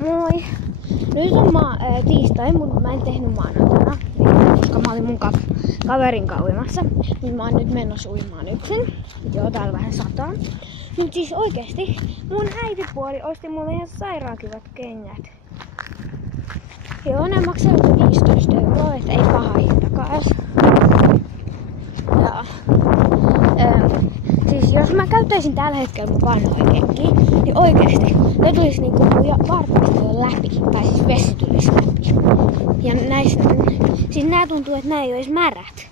Moi! Nyt on tiistai, mutta mä en tehnyt maanantaina, koska mä olin mun kaverin kanssa uimassa. Niin mä oon nyt menossa uimaan yksin. Joo, täällä vähän sataa. Mut siis oikeesti mun äitipuoli osti mulle ihan sairaan kivat kengät. Joo, ne maksaa 15 €, että ei paha hintakaan edes. Ja, siis jos mä käyttäisin tällä hetkellä mun vanhoja kenkiä, niin oikeesti ne tulisi niinku varmasti jo läpi. Tai siis vesi tulisi läpi. Ja näissä, siis nää tuntuu, että nää ei oo edes märät.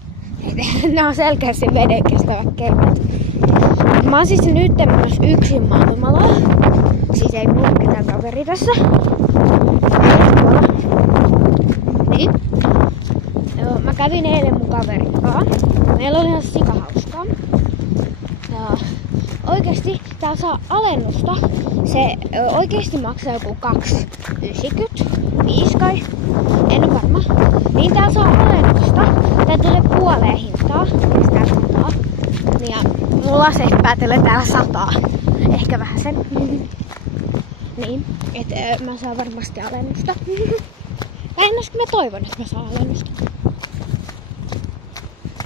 Nää on selkeästi veden kestävät kengät. Mä oon siis nyt menossa yksin maailmalla. Siis ei mulla mitään kaveri tässä. Niin. Joo, mä kävin eilen mun kaverin kanssa. Meillä oli ihan sikahauskaa. Ja oikeesti tää saa alennusta. Se oikeesti maksaa joku 2,90. 5 kai. En oo varma. Niin tää saa alennusta. Tää tulee puoleen hintaa. Sitä sataa. Ja mulla laseista päätellen täällä sataa. Ehkä vähän sen. Niin, et mä saan varmasti alennusta. Mä toivon, että mä saan alennusta.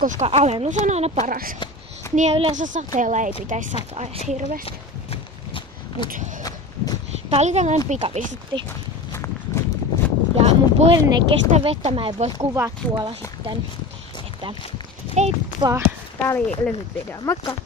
Koska alennus on aina paras. Niin ja yleensä sateella ei pitäisi sataa edes hirveästi. Mut tää oli tällainen pikavisitti. Ja mun puhelin ei kestä vettä, mä en voi kuvaa tuolla sitten. Että heippa! Tää oli lyhyt video. Moikka!